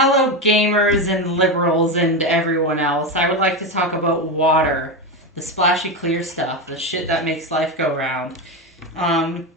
Hello, gamers and liberals and everyone else. I would like to talk about water. The splashy clear stuff. The shit that makes life go round. Um,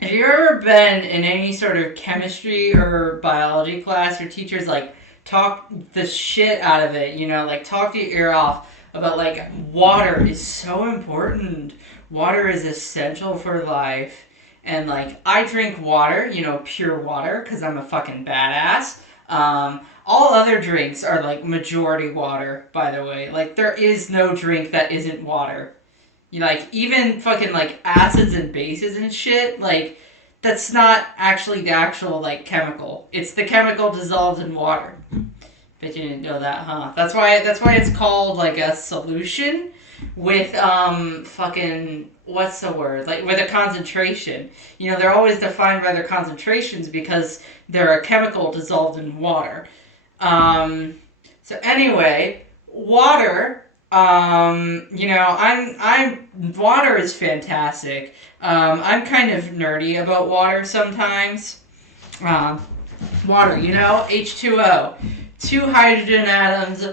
have you ever been in any sort of chemistry or biology class? Your teachers, like, talk the shit out of it, like, talk your ear off about, like, water is so important. Water is essential for life. And like I drink water, pure water, because I'm a fucking badass. All other drinks are like majority water, by the way. Like there is no drink that isn't water. Like even fucking like acids and bases and shit. Like that's not actually the actual like chemical. It's the chemical dissolved in water. Bet you didn't know that, huh? That's why it's called like a solution with fucking what's the word? Like with a concentration. They're always defined by their concentrations because they're a chemical dissolved in water. So anyway, water. I'm water is fantastic. I'm kind of nerdy about water sometimes. Water, H2O. Two hydrogen atoms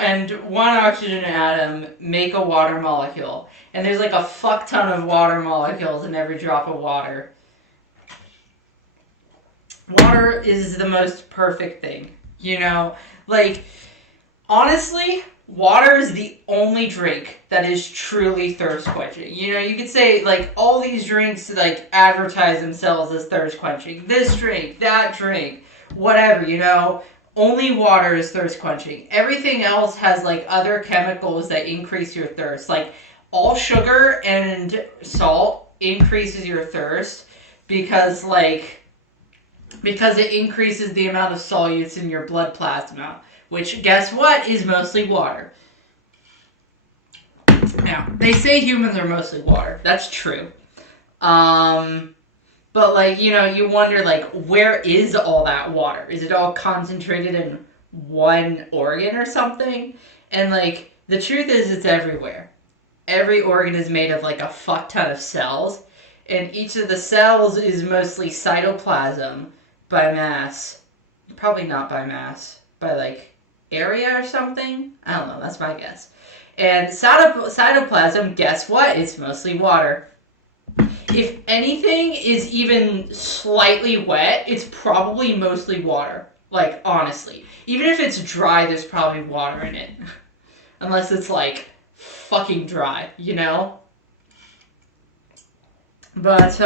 and one oxygen atom make a water molecule. And there's like a fuck ton of water molecules in every drop of water. Water is the most perfect thing, Like, honestly, water is the only drink that is truly thirst quenching. You could say, like, all these drinks, like, advertise themselves as thirst quenching. This drink, that drink, whatever, Only water is thirst quenching. Everything else has like other chemicals that increase your thirst. Like all sugar and salt increases your thirst because it increases the amount of solutes in your blood plasma, which guess what is mostly water. Now, they say humans are mostly water. That's true. But, like, you wonder, like, where is all that water? Is it all concentrated in one organ or something? And, like, the truth is it's everywhere. Every organ is made of, like, a fuck ton of cells. And each of the cells is mostly cytoplasm by mass. Probably not by mass. By, like, area or something? I don't know. That's my guess. And cytoplasm, guess what? It's mostly water. If anything is even slightly wet, it's probably mostly water. Like, honestly. Even if it's dry, there's probably water in it. Unless it's, like, fucking dry, But,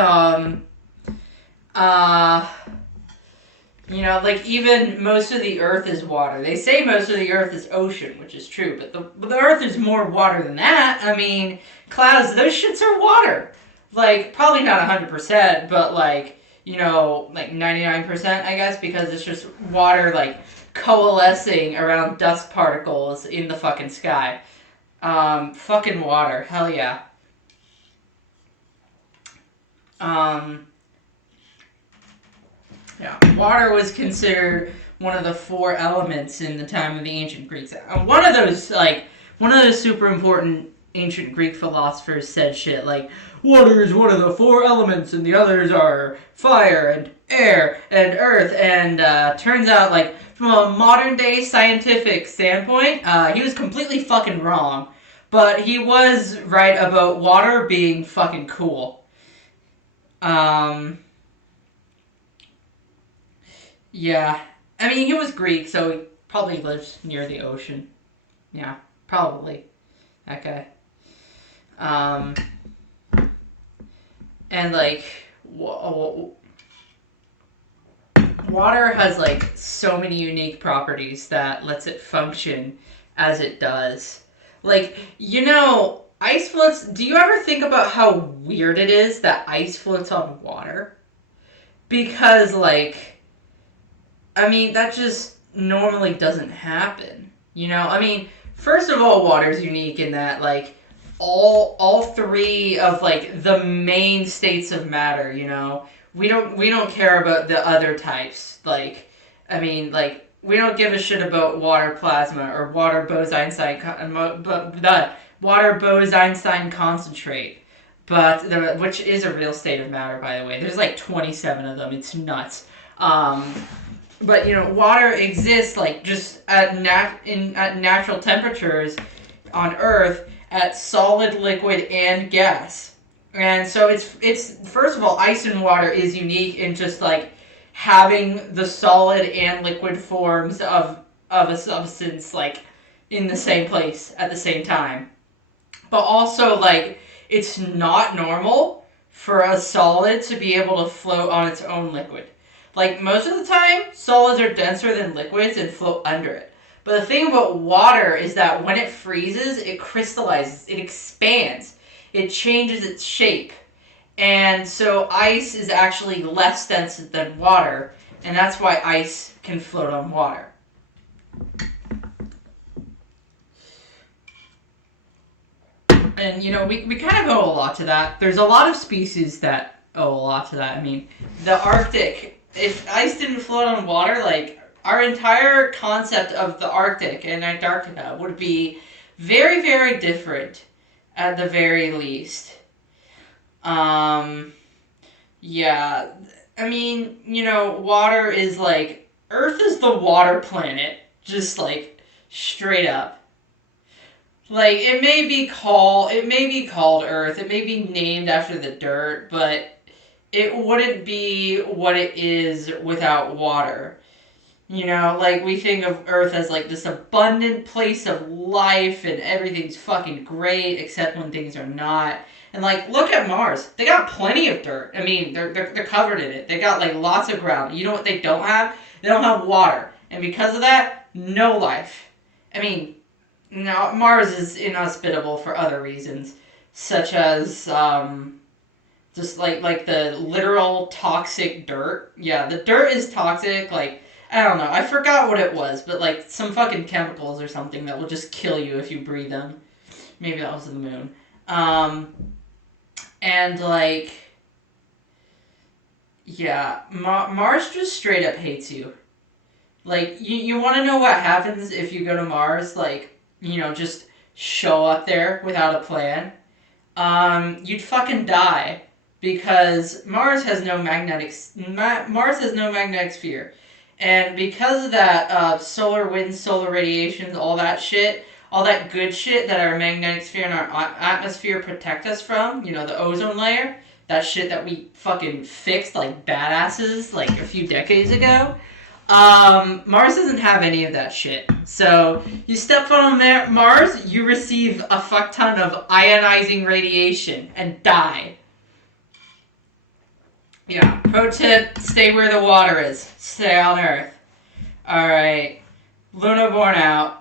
like, even most of the earth is water. They say most of the earth is ocean, which is true. But the earth is more water than that. I mean, clouds, those shits are water. Like, probably not 100%, but, like, like 99%, I guess, because it's just water, like, coalescing around dust particles in the fucking sky. Fucking water. Hell yeah. Yeah. Water was considered one of the four elements in the time of the ancient Greeks. One of those super important ancient Greek philosophers said shit like, water is one of the four elements and the others are fire and air and earth. And turns out, like, from a modern day scientific standpoint, he was completely fucking wrong. But he was right about water being fucking cool. Yeah. I mean, he was Greek, so he probably lives near the ocean. Yeah, probably. That guy. And like, water has like so many unique properties that lets it function as it does. Like, ice floats. Do you ever think about how weird it is that ice floats on water? Because, like, I mean, that just normally doesn't happen. I mean, first of all, water's unique in that, like, all three of like the main states of matter, we don't care about the other types. Like, I mean, like, we don't give a shit about water plasma or water Bose-Einstein concentrate, but which is a real state of matter, by the way. There's like 27 of them. It's nuts. But water exists like just at natural temperatures on Earth at solid, liquid, and gas. And so it's first of all, ice and water is unique in just like having the solid and liquid forms of a substance like in the same place at the same time. But also like it's not normal for a solid to be able to float on its own liquid. Like most of the time, solids are denser than liquids and float under it. But the thing about water is that when it freezes, it crystallizes, it expands, it changes its shape. And so ice is actually less dense than water, and that's why ice can float on water. And we kind of owe a lot to that. There's a lot of species that owe a lot to that. I mean, the Arctic, if ice didn't float on water, like our entire concept of the Arctic and Antarctica would be very, very different at the very least. Yeah. I mean, water is like, Earth is the water planet, just like straight up. Like it may be called Earth, it may be named after the dirt, but it wouldn't be what it is without water. Like we think of Earth as like this abundant place of life and everything's fucking great except when things are not. And like look at Mars. They got plenty of dirt. I mean, they're covered in it. They got like lots of ground. You know what they don't have? They don't have water. And because of that, no life. I mean, now Mars is inhospitable for other reasons, such as just like the literal toxic dirt. Yeah, the dirt is toxic. Like I don't know. I forgot what it was, but like some fucking chemicals or something that will just kill you if you breathe them. Maybe that was the moon. And like, yeah, Mars just straight up hates you. Like, you want to know what happens if you go to Mars? Like, just show up there without a plan? You'd fucking die. Because Mars has no magnetic sphere. And because of that, solar winds, solar radiations, all that shit, all that good shit that our magnetic sphere and our atmosphere protect us from, the ozone layer, that shit that we fucking fixed like badasses like a few decades ago, Mars doesn't have any of that shit. So you step on Mars, you receive a fuck ton of ionizing radiation and die. Yeah, pro tip, stay where the water is. Stay on Earth. Alright, Luna Born out.